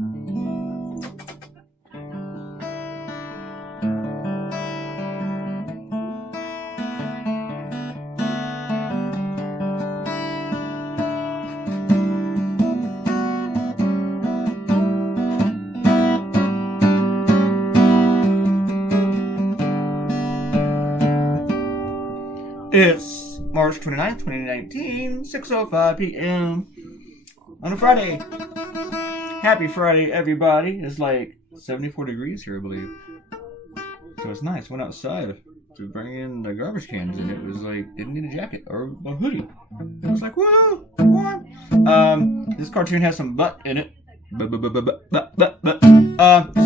It's March 29th, 2019, 6:05 p.m. on a Friday. Happy Friday, everybody. It's like 74 degrees here, I believe. So it's nice. Went outside to bring in the garbage cans, and it was like, didn't need a jacket or a hoodie. It was like, woo, warm. This cartoon has some butt in it. This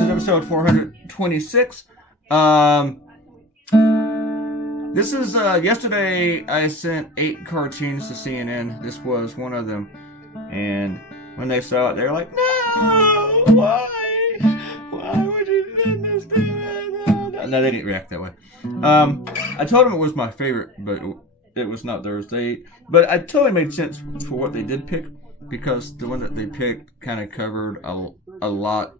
is episode 426. This is, yesterday I sent 8 cartoons to CNN. This was one of them. And when they saw it, they were like, no, why? Why would you send this to me? No, they didn't react that way. I told them it was my favorite, but it was not theirs. But I totally made sense for what they did pick, because the one that they picked kind of covered a lot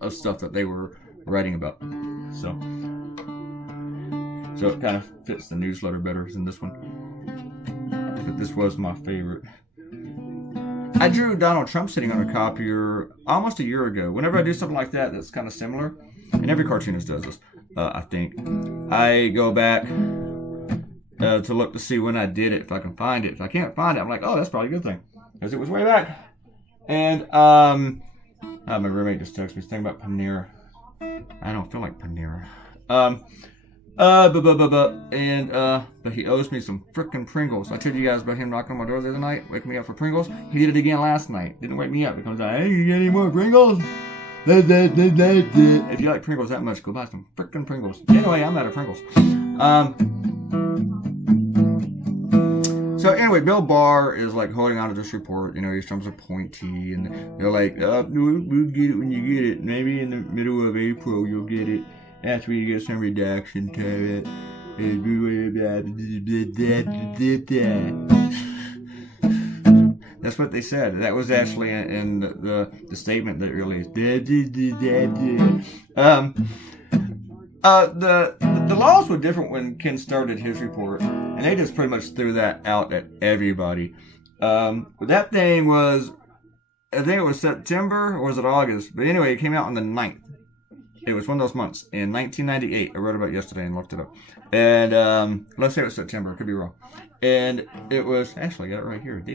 of stuff that they were writing about. So it kind of fits the newsletter better than this one. But this was my favorite. I drew Donald Trump sitting on a copier almost a year ago. Whenever I do something like that that's kind of similar, and every cartoonist does this, I think, I go back to look to see when I did it, if I can find it. If I can't find it, I'm like, oh, that's probably a good thing, because it was way back. And my roommate just texted me saying about Panera. I don't feel like Panera. But he owes me some frickin' Pringles. I told you guys about him knocking on my door the other night, waking me up for Pringles. He did it again last night. Didn't wake me up. He comes out, hey, you got any more Pringles? If you like Pringles that much, go buy some frickin' Pringles. Anyway, I'm out of Pringles. So anyway, Bill Barr is like holding on to this report. You know, he's Trump's appointee, and they're like, we'll get it when you get it. Maybe in the middle of April you'll get it. After we get some redaction to it. That's what they said. That was actually in the statement that released. The laws were different when Ken started his report, and they just pretty much threw that out at everybody. That thing was, I think it was September, or was it August? But anyway, it came out on the 9th. It was one of those months in 1998. I wrote about it yesterday and looked it up. And let's say it was September. Could be wrong. And it was, actually, I got it right here. I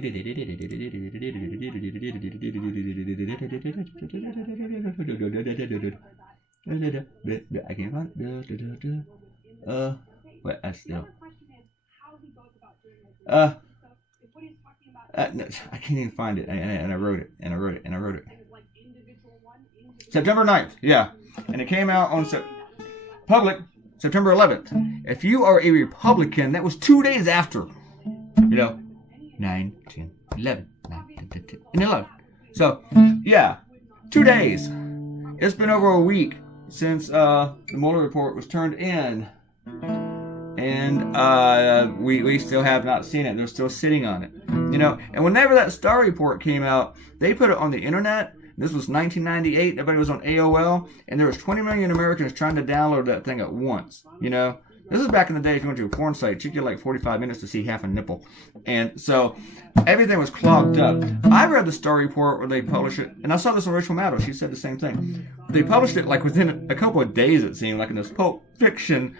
can't find it. Wait, I still. I can't even find it. And I wrote it. September 9th. Yeah. And it came out on September 11th. If you are a Republican, that was 2 days after. You know, 9, 10, 11, 9, 10, 10, and 11. So, yeah, 2 days. It's been over a week since the Mueller report was turned in. And we still have not seen it. They're still sitting on it. You know, and whenever that Star report came out, they put it on the internet. This was 1998. Everybody was on AOL, and there was 20 million Americans trying to download that thing at once. You know, this is back in the day. If you went to a porn site, you get like 45 minutes to see half a nipple, and so everything was clogged up. I read the Star report where they published it, and I saw this on Rachel Maddow. She said the same thing. They published it like within a couple of days. It seemed like in this pulp fiction,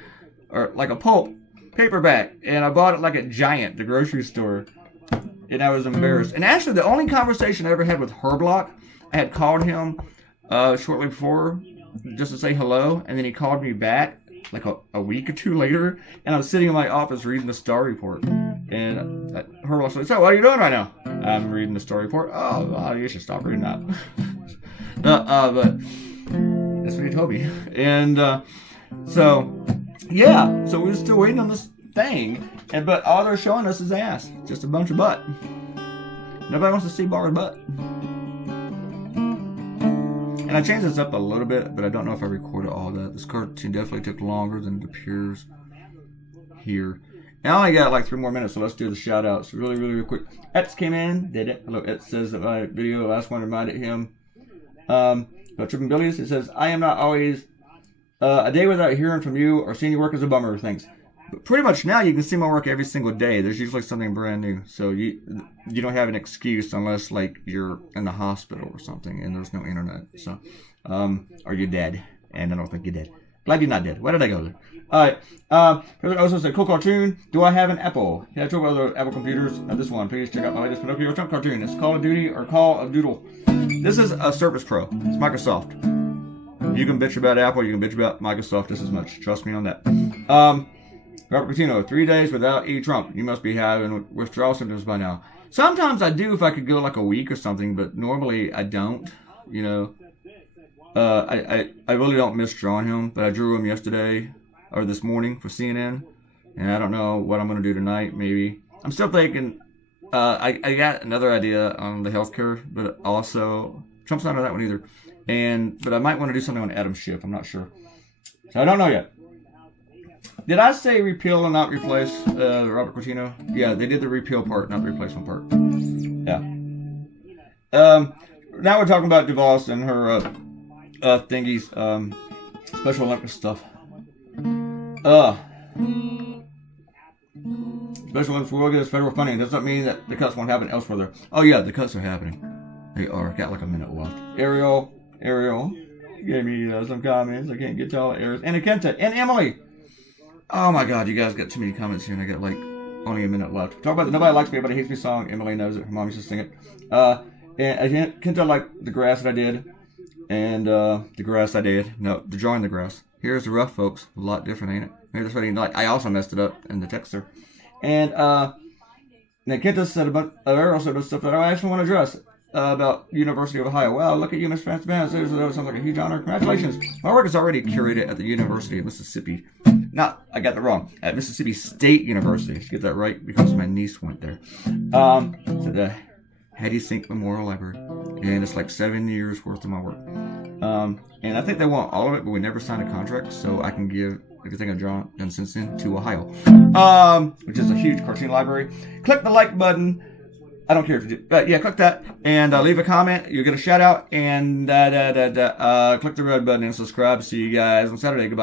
or like a pulp paperback, and I bought it like at Giant, the grocery store, and I was embarrassed. And actually, the only conversation I ever had with Herblock, I had called him shortly before just to say hello, and then he called me back like a week or two later, and I was sitting in my office reading the Star report, and Herblock said, so what are you doing right now? I'm reading the Star report. Oh, well, you should stop reading that. But that's what he told me. And so, yeah, so we're still waiting on this thing, but all they're showing us is ass, just a bunch of butt. Nobody wants to see Barr's butt. And I changed this up a little bit, but I don't know if I recorded all that. This cartoon definitely took longer than it appears here. And I only got like 3 more minutes, so let's do the shout outs really quick. Epps came in, did it. Hello, Epps says that my video, last one reminded him About Tripping Billies, it says, I am not always a day without hearing from you or seeing your work is a bummer. Thanks. But pretty much now you can see my work every single day. There's usually something brand new. So you don't have an excuse unless like you're in the hospital or something and there's no internet. So, or you're dead. And I don't think you're dead. Glad you're not dead. Why did I go there? Alright. President also said, cool cartoon. Do I have an Apple? Yeah, I told other Apple computers. This one. Please check out my latest Pinocchio Trump cartoon. It's Call of Duty or Call of Doodle. This is a Surface Pro. It's Microsoft. You can bitch about Apple. You can bitch about Microsoft just as much. Trust me on that. Robert Patino, 3 days without Trump. You must be having withdrawal symptoms by now. Sometimes I do if I could go like a week or something, but normally I don't. You know, I really don't miss drawing him, but I drew him yesterday or this morning for CNN, and I don't know what I'm going to do tonight. Maybe I'm still thinking. I got another idea on the healthcare, but also Trump's not on that one either. But I might want to do something on Adam Schiff. I'm not sure, so I don't know yet. Did I say repeal and not replace, Robert Coutinho? Yeah, they did the repeal part, not the replacement part. Yeah. Now we're talking about DeVos and her thingies, Special Olympics stuff. Special Olympics will get federal funding. Does that mean that the cuts won't happen elsewhere there? Oh yeah, the cuts are happening. They are. Got like a minute left. Ariel gave me some comments. I can't get to all the errors. And Akenta and Emily. Oh my God, you guys got too many comments here, and I got like only a minute left. Talk about the Nobody Likes Me, Everybody Hates Me song. Emily knows it. Her mom used to sing it. And I can't tell like the grass that I did, and the grass I did. No, the drawing the grass. Here's the rough, folks. A lot different, ain't it? Maybe that's what I also messed it up in the text there. And now Kenta said about stuff that I actually want to address about University of Ohio. Wow, look at you, Miss Fancy Pants. That sounds like a huge honor. Congratulations. My work is already curated at the University of Mississippi. I got that wrong. At Mississippi State University. Get that right because my niece went there. So the Hattie Sink Memorial Library. And it's like 7 years worth of my work. And I think they want all of it, but we never signed a contract, so I can give everything I've drawn done since then to Ohio. Which is a huge cartoon library. Click the like button. I don't care if you do, but yeah, click that and leave a comment. You'll get a shout out and click the red button and subscribe. See you guys on Saturday. Goodbye.